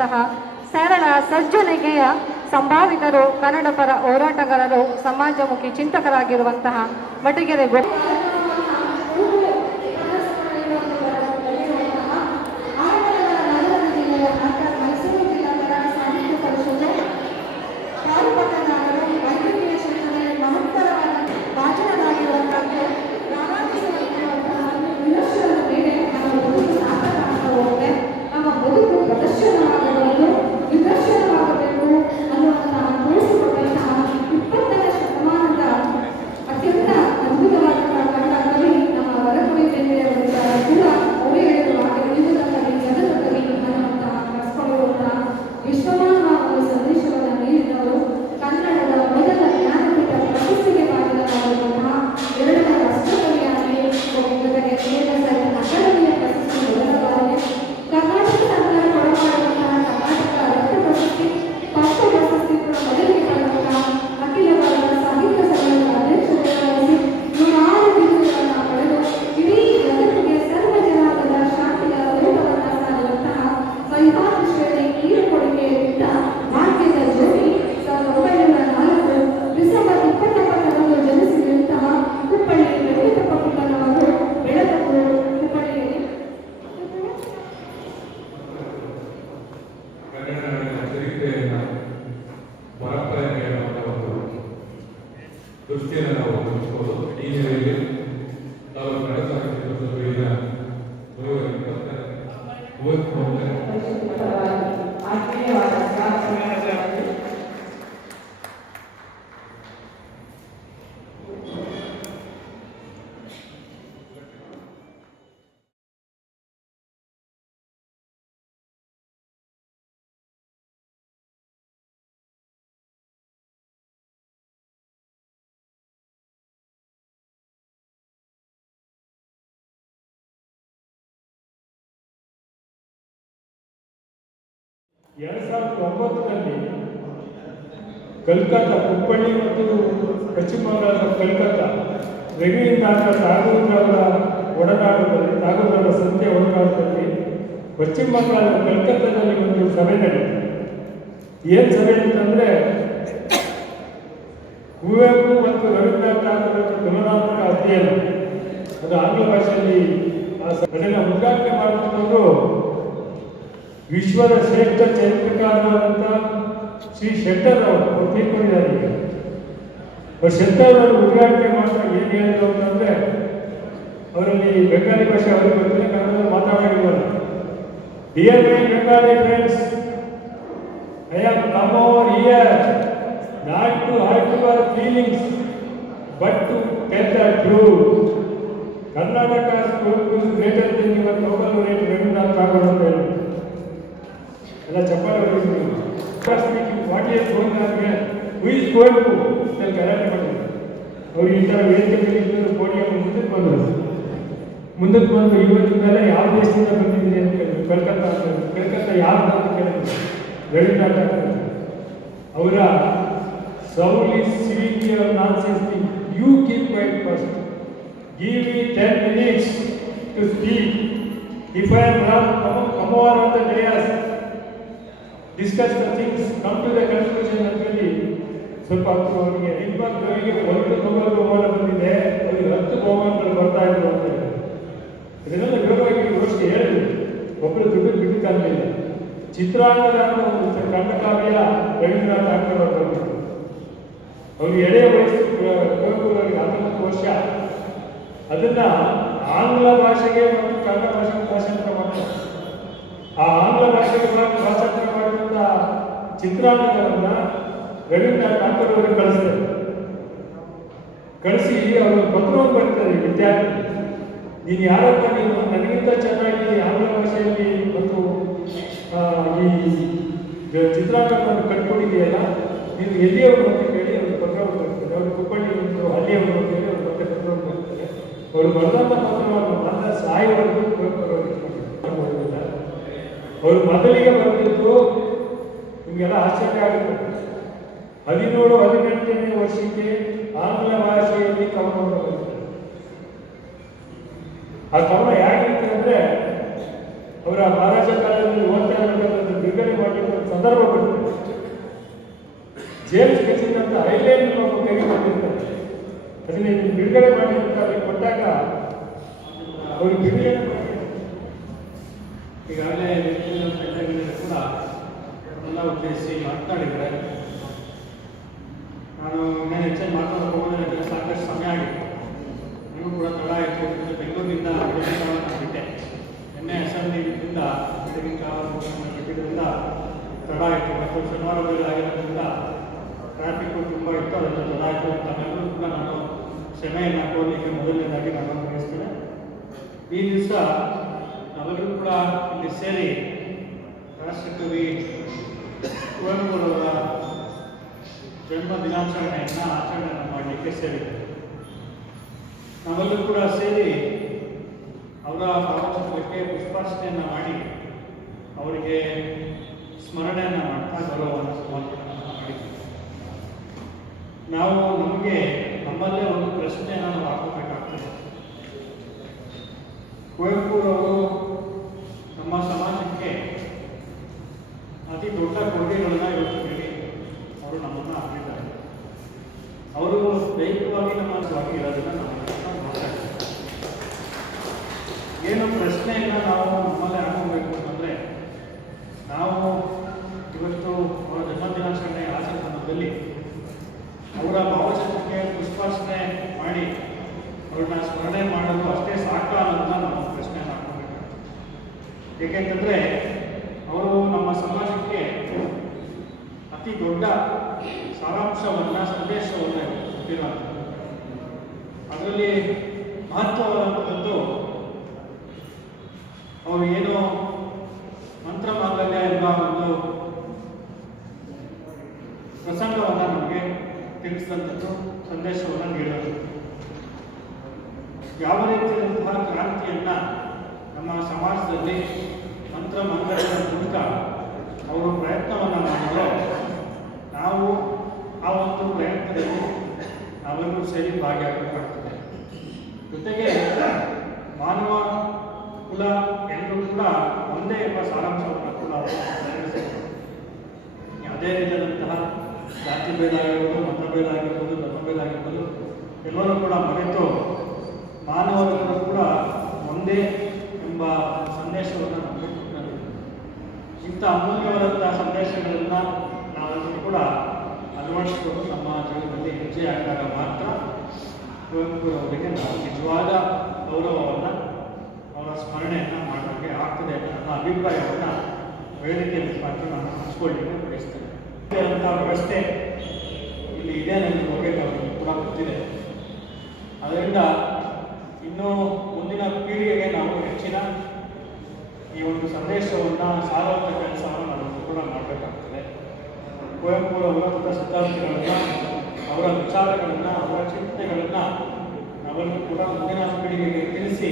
ನಡೆಯುತ್ತಿರುವಂತಹ ಸರಳ ಸಜ್ಜನಿಕೆಯ ಸಂಭಾವಿತರು ಕನ್ನಡ ಪರ ಹೋರಾಟಗಾರರು ಸಮಾಜಮುಖಿ ಚಿಂತಕರಾಗಿರುವಂತಹ ಮಟಿಗೆರೆ Esto ಎರಡು ಸಾವಿರದ ಒಂಬತ್ತರಲ್ಲಿ ಕಲ್ಕತ್ತಾ, ಹುಬ್ಬಳ್ಳಿ ಮತ್ತು ಪಶ್ಚಿಮ ಬಂಗಾಳದ ಕಲ್ಕತ್ತಾ ರವಿಯಿಂದಾಂತ ತಾಗೂರವರ ಒಡನಾಟದಲ್ಲಿ ತಾಗೂರವರ ಸಂತೆ ಒಡನಾಟದಲ್ಲಿ ಪಶ್ಚಿಮ ಬಂಗಾಳದ ಕಲ್ಕತ್ತಾದಲ್ಲಿ ಒಂದು ಸಭೆ ನಡೆಯಿತು. ಏನು ಸಭೆ ಅಂತಂದರೆ, ಕುವೆಂಪು ಮತ್ತು ರವೀಂದ್ರನಾಥ್ ಠಾಗೂರ್ ತುಲನಾತ್ಮಕ ಅಧ್ಯಯನ. ಅದು ಆಂಗ್ಲ ಭಾಷೆಯಲ್ಲಿ ಆ ಸಭೆಯನ್ನು ಉದ್ಘಾಟನೆ ಮಾಡಿಕೊಂಡು ವಿಶ್ವದ ಶ್ರೇಷ್ಠ ಚರಿತ್ರಕಾರರಾದಂಥ ಶ್ರೀ ಶೆಟ್ಟರ್ ಅವರು ತೀರ್ಕೊಂಡಿದ್ದಾರೆ ಈಗ. ಅವ್ರು ಶೆಟ್ಟರ್ ಅವರು ಉದ್ಘಾಟನೆ ಮಾಡಿದಾಗ ಏನು ಹೇಳಿದ್ರು ಅಂತಂದ್ರೆ, ಅವರಲ್ಲಿ ಬೆಂಗಾಲಿ ಭಾಷೆ ಅವರಿಗೆ ಗೊತ್ತಿಲ್ಲ ಕನ್ನಡ ಮಾತಾಡಿದ್ದಾರೆ dear my Bengali friends I am come over here not to hurt your feelings but to tell the true Karnataka greater than your Nobel great Rabindranath Tagore ಅಂತ ಹೇಳಿದ್ರು ಎಲ್ಲ ಚಪ್ಪಾಳೆ ಹೊಡಿದ್ರು what is going on here who is going to ಅಂತ ಗಲಾಟೆ ಮಾಡಿದ್ರು ಅವ್ರು ಈ ಥರ ವೇದಿಕೆ ಮೇಲೆ ಇದ್ದು ಪೋಡಿಯಂ ಮುಂದಕ್ಕೆ ಬಂದರು ಮುಂದಕ್ಕೆ ಬಂದು ಇವತ್ತಿನ ಮೇಲೆ ಯಾವ ದೇಶದಿಂದ ಬಂದಿದ್ದೀರಿ ಅಂತ ಕೇಳಿದ್ರು ಕಲ್ಕತ್ತಾ ಅಂತ ಹೇಳಿದ್ರು. ಕಲ್ಕತ್ತಾ ಯಾವ್ದು ಅಂತ ಕೇಳಿದ್ರು ರವೀಂದ್ರನಾಥ್ ಠಾಗೂರ್ ಅವರ soul is seeing your nonsense you keep quiet first give me ten minutes to speak if I am wrong come over on the dais discuss the things come to the conclusion ಅಂತ ಹೇಳಿ ಸ್ವಲ್ಪ ಹತ್ತು ಅವರಿಗೆ ನಿಜವಾಗ್ಲೂ ಒಂದು Nobel ಬಹುಮಾನ ಬಂದಿದೆ. ಅವರಿಗೆ ಹತ್ತು ಬಹುಮಾನಗಳು ಬರ್ತಾ ಇದ್ರು ಅಂತ ಹೇಳಿ ಇದನ್ನೆಲ್ಲ ವಿವರವಾಗಿ ಗೋಷ್ಠಿ ಹೇಳಿದ್ರು. ಒಬ್ಬರು ದುಡ್ಡು ಬಿಟ್ಟಿದ್ದಾಗಲಿಲ್ಲ ಚಿತ್ರಾಂಗದ ಅನ್ನೋ ಕನ್ನಡ ಕಾವ್ಯ ರವೀಂದ್ರನಾಥ್ ಠಾಕೂರ್ ಅವರು ಅವ್ರಿಗೆ ಎಳೆಯ ವಯಸ್ಸು ಕುವೆಂಪು ಅವರಿಗೆ ಹತ್ತೊಂಬತ್ತು ವರ್ಷ. ಅದನ್ನ ಆಂಗ್ಲ ಭಾಷೆಗೆ ಮತ್ತು ಕನ್ನಡ ಭಾಷೆಗೆ ಭಾಷಾಂತರ ಮಾಡ್ತಾರೆ ಆ ಆಂಗ್ಲ ಭಾಷೆಗೆ ಭಾಷೆ- ಚಿತ್ರಾಂಗಗಳನ್ನ ಗಣಿತ ಠಾಕೂರ್ ಕಳಿಸ್ತಾರೆ. ಕಳಿಸಿ ಅವರು ಪತ್ರವನ್ನು ಬರ್ತಾರೆ ವಿದ್ಯಾರ್ಥಿ. ನೀನು ಯಾರಪ್ಪ ನೀನು? ನನಗಿಂತ ಚೆನ್ನಾಗಿ ಆಂಗ್ಲ ಭಾಷೆಯಲ್ಲಿ ಮತ್ತು ಈ ಚಿತ್ರಾಂಗವನ್ನು ಕಟ್ಕೊಂಡಿದೆಯಲ್ಲ ನೀನು ಎಲ್ಲಿಯವರು ಅಂತ ಕೇಳಿ ಅವರು ಪತ್ರವನ್ನು ಬರ್ತಾರೆ. ಅವರು ಕುಪ್ಪಳ್ಳಿ ಒಂದು ಹಳ್ಳಿಯವರು ಅಂತ ಹೇಳಿ ಅವರು ಮತ್ತೆ ಪತ್ರವನ್ನು ಬರ್ತಾರೆ. ಅವರು ಬರೆದಂಥ ಪತ್ರವನ್ನು ಮಾತ್ರ ಸಾಯಿವರೆಗೂ ಅವರು. ಅವರು ಮೊದಲಿಗೆ ಬರೆದಿದ್ದು ನಿಮಗೆಲ್ಲ ಆಶ್ಚರ್ಯ ಆಗುತ್ತೆ. ಹದಿನೇಳು, ಹದಿನೆಂಟನೇ ವರ್ಷಕ್ಕೆ ಆಂಗ್ಲ ಭಾಷೆಯಲ್ಲಿ ಕವನವನ್ನು ಬರೆದಿದ್ದಾರೆ ಆ ಕವನ ಹೇಗಿರುತ್ತೆ ಅಂದ್ರೆ, ಅವರ ಮಹಾರಾಜ ಕಾಲದಲ್ಲಿ ಓದ್ತಾ ಇರಬೇಕಂತ ಬಿಡುಗಡೆ ಒಂದು ಸಂದರ್ಭ ಬಂದಿದೆ ಜೇಮ್ಸ್ ಕೆಸಿನ್ ಅಂತ ಐಲ್ಯಾಂಡ್ ಕೈ ಕೊಟ್ಟಿರ್ತಾರೆ ಬಂದಿರ್ತಾರೆ. ಅದನ್ನ ಬಿಡುಗಡೆ ಮಾಡಿ ಅಂತ ಕೊಟ್ಟಾಗ ಅವರು ಬಿಡುಗಡೆ ಈಗಾಗಲೇ ಕೂಡ ಎಲ್ಲ ಉದ್ದೇಶಿಸಿ ಮಾತನಾಡಿದರೆ, ನಾನು ಮೇಲೆ ಹೆಚ್ಚಾಗಿ ಹೋಗೋದ್ರೆ ಸಾಕಷ್ಟು ಸಮಯ ಆಗಿತ್ತು ನನಗೂ ಕೂಡ ತಡ ಆಯಿತು. ಬೆಂಗಳೂರಿನಿಂದ ಬಿಟ್ಟೆ. ನಿನ್ನೆ ಅಸೆಂಬ್ಲಿಯಿಂದ ಬಿಟ್ಟಿದ್ದರಿಂದ ತಡ ಆಯಿತು. ಮತ್ತು ಶನಿವಾರ ಬೇರೆ ಆಗಿರೋದ್ರಿಂದ ಟ್ರಾಫಿಕ್ಕು ತುಂಬ ಇತ್ತು. ಅದರಿಂದ ತಡ ಆಯಿತು ತಮ್ಮೆಲ್ಲರೂ ಕೂಡ ನಾನು ಕ್ಷಮೆಯನ್ನು ಕೋರಲಿಕ್ಕೆ ಮೊದಲನೇದಾಗಿ ನಾನು ಬಯಸ್ತೇನೆ. ಈ ದಿವಸ ನಾವೆಲ್ಲರೂ ಕೂಡ ಇಲ್ಲಿ ಸೇರಿ ರಾಷ್ಟ್ರಕವಿ ಕುವೆಂಪುರವರ ಜನ್ಮ ದಿನಾಚರಣೆಯನ್ನು ಆಚರಣೆಯನ್ನು ಮಾಡಲಿಕ್ಕೆ ಸೇರಿದ್ದೇವೆ ನಾವೆಲ್ಲರೂ ಕೂಡ ಸೇರಿ ಅವರ ಭಾವಚಿತ್ರಕ್ಕೆ ಪುಷ್ಪಾರ್ಚನೆಯನ್ನು ಮಾಡಿ ಅವರಿಗೆ ಸ್ಮರಣೆಯನ್ನು ಮಾಡ್ತಾ ಗೌರವವನ್ನು ಸಮರ್ಪಣೆಯನ್ನು ಮಾಡಿದ್ದೀವಿ. ನಾವು ನಮಗೆ ನಮ್ಮಲ್ಲೇ ಒಂದು ಪ್ರಶ್ನೆಯನ್ನು ನಾವು ಹಾಕೋಬೇಕಾಗ್ತದೆ ಕುವೆಂಪುರವರು ನಮ್ಮ ಸಮಾಜಕ್ಕೆ ಅತಿ ದೊಡ್ಡ ಕೊಡುಗೆಗಳನ್ನ ಇವತ್ತು ನೀಡಿ ಅವರು ನಮ್ಮನ್ನು ಹಾಕಿದ್ದಾರೆ ಅವರು ದೈಹಿಕವಾಗಿ ನಮ್ಮ ಸಹವಾಗಿ ಇರೋದನ್ನ ನಾವು ಇವತ್ತು ಮಾತಾಡ್ತೀವಿ ಏನು ಪ್ರಶ್ನೆಯನ್ನು ನಾವು ನಮ್ಮಲ್ಲೇ ಹಾಕೋಬೇಕು ಅಂತಂದ್ರೆ ನಾವು ಇವತ್ತು ಅವರ ಜನ್ಮದಿನಾಚರಣೆ ಆಚರಣೆ ಸಂದರ್ಭದಲ್ಲಿ ಅವರ ಭಾವಚಿತ್ರಕ್ಕೆ ಪುಷ್ಪಾರ್ಚನೆ ಮಾಡಿ ಅವ್ರನ್ನ ಸ್ಮರಣೆ ಮಾಡಲು ಅಷ್ಟೇ ಸಾಕ ಅನ್ನೋದನ್ನ ನಾವು ಪ್ರಶ್ನೆ ಮಾಡ್ಕೋಬೇಕಾಗ್ತದೆ ಏಕೆಂತಂದ್ರೆ, ಅವರು ನಮ್ಮ ಸಮಾಜಕ್ಕೆ ಅತಿ ದೊಡ್ಡ ಸಾರಾಂಶವನ್ನ, ಸಂದೇಶವನ್ನ ಕೊಟ್ಟಿರುವಂಥದ್ದು ಅದರಲ್ಲಿ ಮಹತ್ವವಾದಂಥದ್ದು, ಅವರು ಏನು ಮಂತ್ರ ಮಾಂಗಲ್ಯ ಎಂಬ ಒಂದು ಪ್ರಸಂಗವನ್ನು ನಮಗೆ ತಿಳಿಸಿದಂಥದ್ದು, ಸಂದೇಶವನ್ನು ನೀಡೋದು. ಯಾವ ರೀತಿಯಾದಂತಹ ಕ್ರಾಂತಿಯನ್ನು ನಮ್ಮ ಸಮಾಜದಲ್ಲಿ ಮಂತ್ರ ಮಂತ್ರಗಳ ಮೂಲಕ ಅವರು ಪ್ರಯತ್ನವನ್ನು ಮಾಡಿರೋ ನಾವು ಆ ಒಂದು ಪ್ರಯತ್ನದಲ್ಲಿ ನಾವೆಲ್ಲರೂ ಸೇರಿ ಭಾಗಿಯಾಗಬೇಕಾಗ್ತದೆ ಜೊತೆಗೆ ಮಾನವ ಕುಲ ಎಲ್ಲರೂ ಕೂಡ ಒಂದೇ ಎಂಬ ಸಾರಾಂಶವನ್ನು ಕೂಡ. ಯಾವುದೇ ರೀತಿಯಾದಂತಹ ಜಾತಿ ಭೇದ ಆಗಿರ್ಬೋದು ಮತಭೇದ ಆಗಿರ್ಬೋದು ಧರ್ಮಭೇದ ಆಗಿರ್ಬೋದು, ಎಲ್ಲರೂ ಕೂಡ ಮರೆತು ಮಾನವರೆಲ್ಲರೂ ಕೂಡ ಒಂದೇ ಎಂಬ ಸಂದೇಶವನ್ನು ನಮಗೆ ಇಂಥ ಅಮೂಲ್ಯವಾದಂತಹ ಸಂದೇಶಗಳನ್ನು ನಾವೆಲ್ಲರೂ ಕೂಡ ಅಳವಡಿಸಿಕೊಂಡು ನಮ್ಮ ಜೀವನದಲ್ಲಿ ಹೆಜ್ಜೆ ಹಾಕಿದಾಗ ಮಾತ್ರ ಕುವೆಂಪುರವರಿಗೆ ನಾವು ನಿಜವಾದ ಗೌರವವನ್ನು ಅವರ ಸ್ಮರಣೆಯನ್ನು ಮಾಡೋಕ್ಕೆ ಆಗ್ತದೆ ಅನ್ನೋ ಅಭಿಪ್ರಾಯವನ್ನು ವೇದಿಕೆ ಪಾತ್ರ ನಾನು ಹಂಚ್ಕೊಳ್ಳಿಕ್ಕೆ ಬಯಸ್ತೇನೆ ಅಂತ ವ್ಯವಸ್ಥೆ ಇಲ್ಲಿ ಇದೆ ನನಗೆ ಹೋಗಬೇಕು ನಮಗೆ ಕೂಡ ಗೊತ್ತಿದೆ. ಅದರಿಂದ ಇನ್ನು ಮುಂದಿನ ಪೀಳಿಗೆಗೆ ನಾವು ಹೆಚ್ಚಿನ ಈ ಒಂದು ಸಂದೇಶವನ್ನು ಸಾರುವಂಥ ಕೆಲಸವನ್ನು ನಾವು ಕೂಡ ಮಾಡಬೇಕಾಗ್ತದೆ. ಕುವೆಂಪು ಮತ್ತು ಸಿದ್ಧಾಂತಗಳನ್ನು, ಅವರ ವಿಚಾರಗಳನ್ನು, ಅವರ ಚಿಂತನೆಗಳನ್ನು ನಾವೆಲ್ಲರೂ ಕೂಡ ಮುಂದಿನ ಪೀಳಿಗೆಗೆ ತಿಳಿಸಿ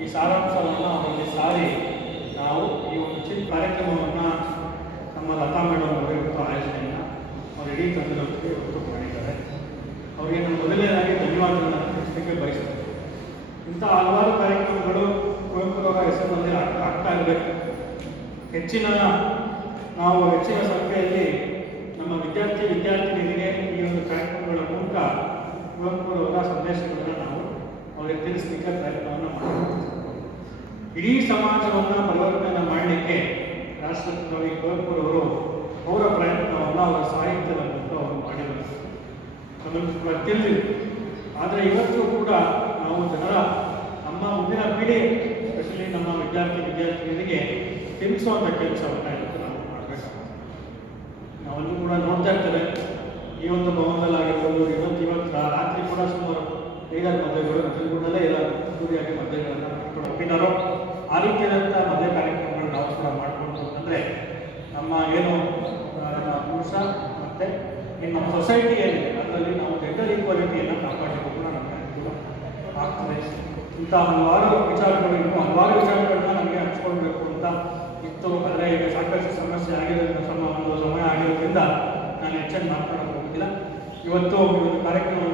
ಈ ಸಾರಾಂಶವನ್ನು ಅವರಲ್ಲಿ ಸಾರಿ ನಾವು ಈ ಒಂದು ಚಿಕ್ಕ ಕಾರ್ಯಕ್ರಮವನ್ನು ನಮ್ಮ ಲತಾ ಮೇಡಮ್ ಅವರು ಆಯೋಜನೆಯನ್ನು ಅವರು ಇಡೀ ತಂಡದೊಂದಿಗೆ ಇವತ್ತು ಮಾಡಿದ್ದಾರೆ ಅವರಿಗೆ ಮೊದಲನೇದಾಗಿ ಧನ್ಯವಾದಗಳನ್ನು ತಿಳಿಸಲಿಕ್ಕೆ ಬಯಸ್ತೇನೆ. ಇಂಥ ಹಲವಾರು ಕಾರ್ಯಕ್ರಮಗಳು ಕುವೆಂಪುರವರ ಹೆಸರಿನಲ್ಲಿ ಆಗ್- ಆಗ್ತಾ ಇರಬೇಕು ಹೆಚ್ಚಿನ ನಾವು ಹೆಚ್ಚಿನ ಸಂಖ್ಯೆಯಲ್ಲಿ ನಮ್ಮ ವಿದ್ಯಾರ್ಥಿ ವಿದ್ಯಾರ್ಥಿನಿಯರಿಗೆ ಈ ಒಂದು ಕಾರ್ಯಕ್ರಮಗಳ ಮೂಲಕ ಕುವೆಂಪುರವರ ಸಂದೇಶಗಳನ್ನು ನಾವು ಅವರಿಗೆ ತಿಳಿಸಲಿಕ್ಕೆ ಪ್ರಯತ್ನವನ್ನು ಮಾಡಬೇಕು ಇಡೀ ಸಮಾಜವನ್ನು ಪರಿವರ್ತನೆ ಮಾಡಲಿಕ್ಕೆ ರಾಷ್ಟ್ರಕವಿ ಕುವೆಂಪುರವರು ಅವರ ಪ್ರಯತ್ನವನ್ನು ಅವರ ಸಾಹಿತ್ಯದ ಮೂಲಕ ಅವರು ಮಾಡಿದರು ನಮಗೆ ತಿಳಿದಿದೆ. ಆದರೆ ಇವತ್ತು ಕೂಡ ನಾವು ಜನರ ನಮ್ಮ ಮುಂದಿನ ಪೀಳಿ ಎಸ್ಪೆಷಲಿ ನಮ್ಮ ವಿದ್ಯಾರ್ಥಿ, ವಿದ್ಯಾರ್ಥಿನಿಯರಿಗೆ ತಿಳಿಸುವಂಥ ಕೆಲಸವನ್ನು ಇವತ್ತು ನಾವು ಮಾಡಬೇಕಾಗುತ್ತೆ. ನಾವೆಲ್ಲೂ ಕೂಡ ನೋಡ್ತಾ ಇರ್ತೇವೆ. ಈ ಒಂದು ಭವನದಲ್ಲಾಗಿರ್ಬೋದು ಇವತ್ತು ಇವತ್ತು ರಾತ್ರಿ ಕೂಡ ಸುಮಾರು ಐದಾರು ಮದುವೆಗಳು ನಂಜನಗೂಡಲ್ಲೇ ಎಲ್ಲ ಅದ್ದೂರಿಯಾಗಿ ಮದುವೆಗಳನ್ನು ಕೂಡ ಹೋಗಿದ್ದಾರೋ. ಆ ರೀತಿಯಾದಂಥ ಮದುವೆ ಕಾರ್ಯಕ್ರಮಗಳು ನಾವು ಕೂಡ ಮಾಡಿಕೊಂಡು ಅಂದರೆ ನಮ್ಮ ಏನು ಪುರುಷ ಮತ್ತು ನಮ್ಮ ಸೊಸೈಟಿ ಏನಿದೆ, ಅದರಲ್ಲಿ ನಾವು ಜೆಂಡರ್ ಈಕ್ವಾಲಿಟಿಯನ್ನು ಕಾಪಾಡಿಕೊಂಡು ಆಗ್ತದೆ. ಇಂಥ ಹಲವಾರು ವಿಚಾರಗಳು ಇನ್ನು ಹಲವಾರು ವಿಚಾರಗಳನ್ನ ನಮಗೆ ಹಂಚ್ಕೊಳ್ಬೇಕು ಅಂತ ಇತ್ತು. ಆದರೆ ಈಗ ಸಾಕಷ್ಟು ಸಮಸ್ಯೆ ಆಗಿರೋದ್ರಿಂದ, ಸಮ ಒಂದು ಸಮಯ ಆಗಿರೋದ್ರಿಂದ ನಾನು ಹೆಚ್ಚಾಗಿ ಮಾತನಾಡೋಕೆ ಹೋಗ್ತಿಲ್ಲ ಇವತ್ತು ಒಂದು ಕಾರ್ಯಕ್ರಮವನ್ನು